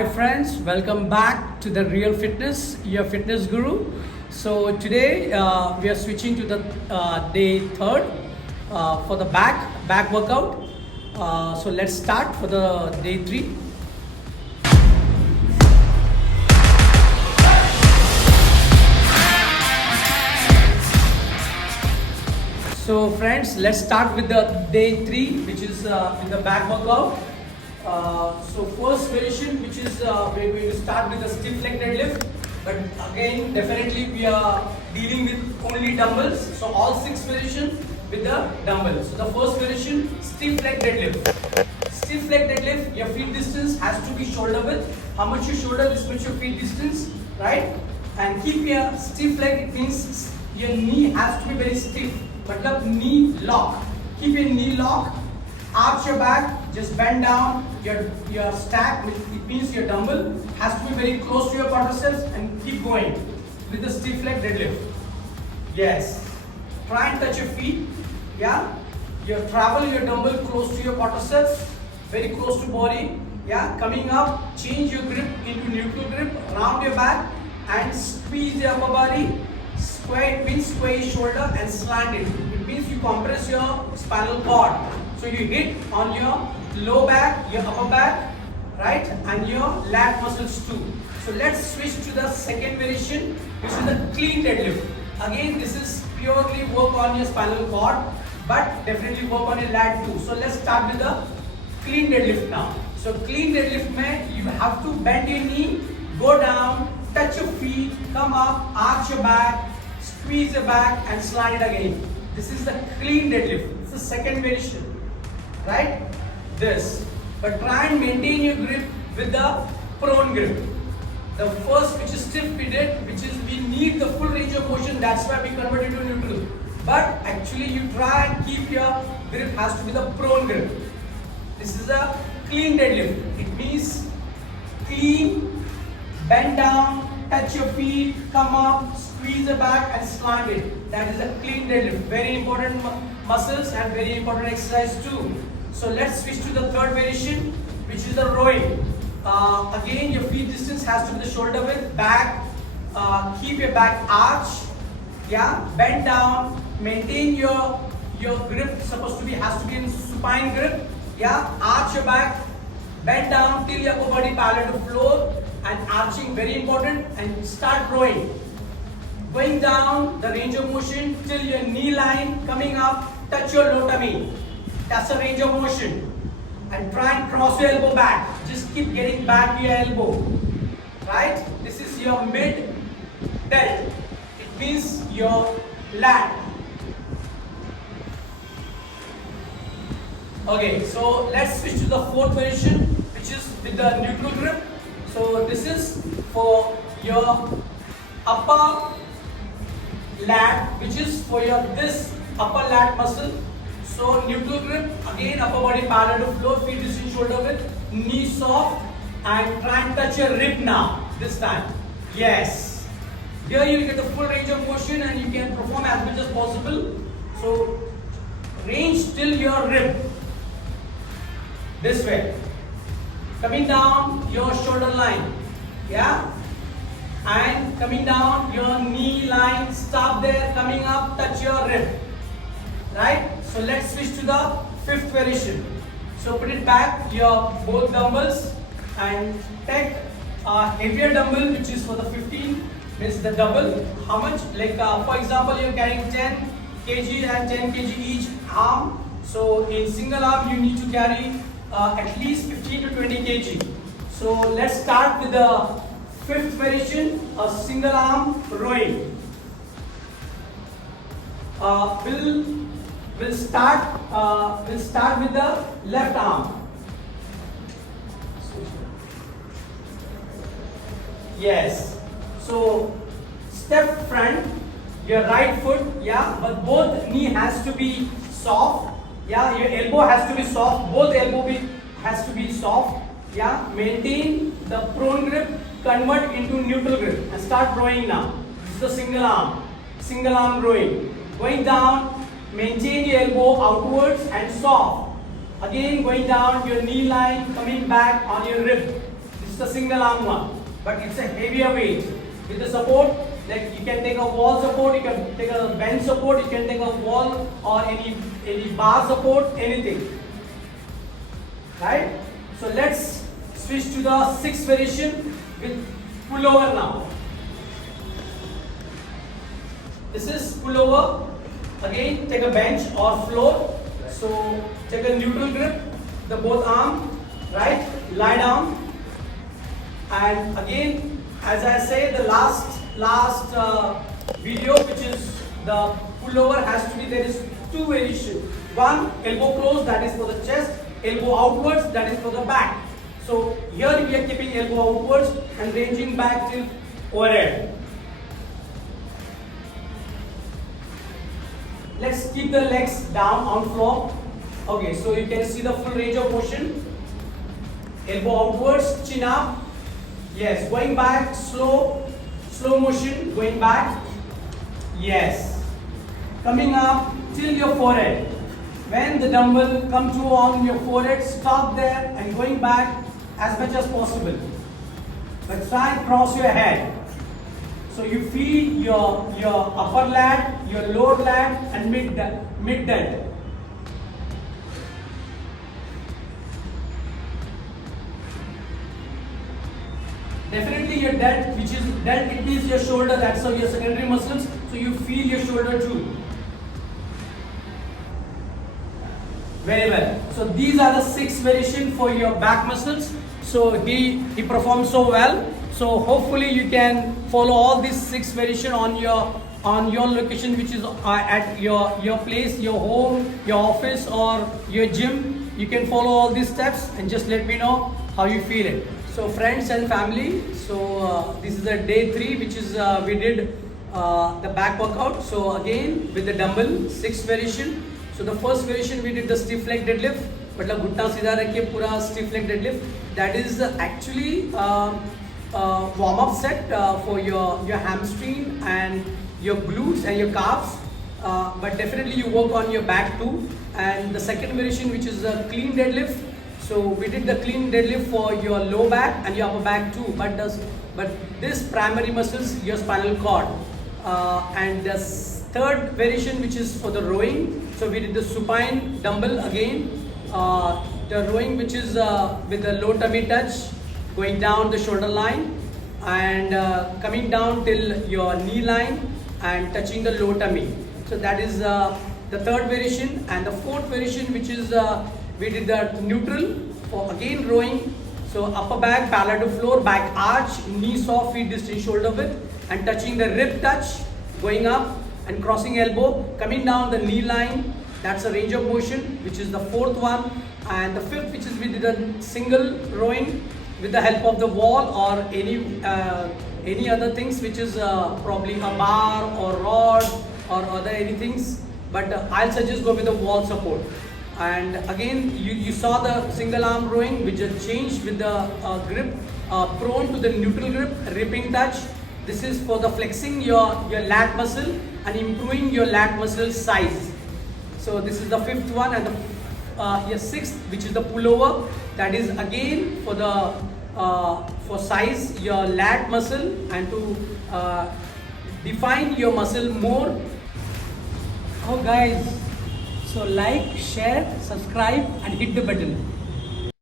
Hi friends, welcome back to the Real Fitness, your fitness guru. So today we are switching to the day third for the back workout. So let's start for the day three. So friends, let's start with the day three, which is with the back workout. So first variation, which is we're going to start with a stiff leg deadlift, but again definitely we are dealing with only dumbbells. So all 6 variation with the dumbbells. So the first variation, stiff leg deadlift. Stiff leg deadlift, your feet distance has to be shoulder width. How much you shoulder, this much your feet distance, right? And keep your stiff leg. It means your knee has to be very stiff. Matlab knee lock. Keep your knee lock. Arch your back, just bend down. Your stack, which it means your dumbbell, has to be very close to your quadriceps, and keep going with the stiff leg deadlift. Yes. Try and touch your feet. Yeah. You travel your dumbbell close to your quadriceps, very close to body. Yeah. Coming up, change your grip into neutral grip. Round your back and squeeze the upper body. Square, it means square your shoulder and slant it. It means you compress your spinal cord. So you hit on your low back, your upper back, right, and your lat muscles too. So let's switch to the second variation, which is the clean deadlift. Again, this is purely work on your spinal cord, but definitely work on your lat too. So let's start with the clean deadlift now. So clean deadlift mein, you have to bend your knee, go down, touch your feet, come up, arch your back, squeeze your back and slide it again. This is the clean deadlift. It's the second variation. Right? This. But try and maintain your grip with the prone grip. The first, which is stiff, we did, which is we need the full range of motion. That's why we convert it to neutral. But actually, you try and keep your grip has to be the prone grip. This is a clean deadlift. It means clean, bend down, touch your feet, come up, squeeze the back and slant it. That is a clean deadlift. Very important muscles and very important exercise too. So let's switch to the third variation, which is the rowing. Again, your feet distance has to be the shoulder width. Back, keep your back arch. Yeah, bend down. Maintain your grip. Supposed to be has to be in supine grip. Yeah, arch your back. Bend down till your upper body parallel to floor and arching. Very important. And start rowing. Going down the range of motion till your knee line, coming up, touch your low tummy. That's the range of motion. And try and cross your elbow back. Just keep getting back to your elbow. Right? This is your mid delt. It means your lat. Okay, so let's switch to the fourth variation, which is with the neutral grip. So this is for your upper lat, which is for your this upper lat muscle. So neutral grip, again upper body parallel to floor, feet distance shoulder width, knee soft, and try and touch your rib now. This time, yes. Here you get the full range of motion and you can perform as much as possible. So range till your rib. This way, coming down your shoulder line, yeah. And coming down your knee line, stop there, coming up, touch your rib. Right? So let's switch to the fifth variation. So put it back, your both dumbbells, and take a heavier dumbbell, which is for the 15, means the double. How much? Like for example, you're carrying 10 kg and 10 kg each arm. So in single arm, you need to carry at least 15 to 20 kg. So let's start with the fifth variation, a single arm rowing. We'll start with the left arm. Yes. So step front, your right foot, yeah, but both knee has to be soft. Yeah, your elbow has to be soft. Both elbow has to be soft. Yeah, maintain the prone grip. Convert into neutral grip and start rowing now. This is the single arm rowing. Going down, maintain your elbow outwards and soft. Again going down your knee line, coming back on your rib. This is the single arm one, but it's a heavier weight. With the support, like you can take a wall support, you can take a bench support, you can take a wall or any bar support, anything. Right? So let's switch to the sixth variation with pullover now. This is pullover. Again, take a bench or floor. So take a neutral grip, the both arm, right? Lie down. And again, as I say, the last video, which is the pullover, has to be, there is two variations. One, elbow close, that is for the chest. Elbow outwards, that is for the back. So here we are keeping elbow outwards and ranging back till overhead. Let's keep the legs down on floor. Okay, so you can see the full range of motion. Elbow outwards, chin up. Yes, going back, slow motion, going back. Yes. Coming up till your forehead. When the dumbbell comes to on your forehead, stop there and going back as much as possible. But try and cross your head. So you feel your upper lat, your lower lat and mid delt. Definitely your delt, which is delt, it is your shoulder, that's how your secondary muscles, so you feel your shoulder too. Very well. So these are the 6 variations for your back muscles. So he performed so well. So hopefully you can follow all these 6 variations on your location, which is at your place, your home, your office or your gym. You can follow all these steps and just let me know how you feel it. So friends and family, so this is the day 3, which is we did the back workout. So again with the dumbbell, 6 variation. So the first variation we did the stiff leg deadlift, मतलब घुटना सीधा रख के पूरा stiff leg deadlift. That is actually warm up set for your hamstring and your glutes and your calves. But definitely you work on your back too. And the second variation, which is a clean deadlift. So we did the clean deadlift for your low back and your upper back too. But this primary muscles, your spinal cord. And the third variation, which is for the rowing. So we did the supine dumbbell again. The rowing, which is with the low tummy touch, going down the shoulder line and coming down till your knee line and touching the low tummy. So that is the third variation. And the fourth variation, which is we did the neutral for again rowing. So upper back parallel to floor, back arch, knee soft, feet distance shoulder width, and touching the rib touch, going up and crossing elbow, coming down the knee line. That's a range of motion, which is the fourth one. And the fifth, which is we did a single rowing with the help of the wall or any other things, which is probably a bar or rod or other anything. But I'll suggest go with the wall support. And again, you saw the single arm rowing, which is changed with the grip, prone to the neutral grip, ripping touch. This is for the flexing your lat muscle and improving your lat muscle size. So this is the fifth one. And the sixth, which is the pullover. That is again for the for size your lat muscle and to define your muscle more. Oh guys, so like, share, subscribe and hit the button.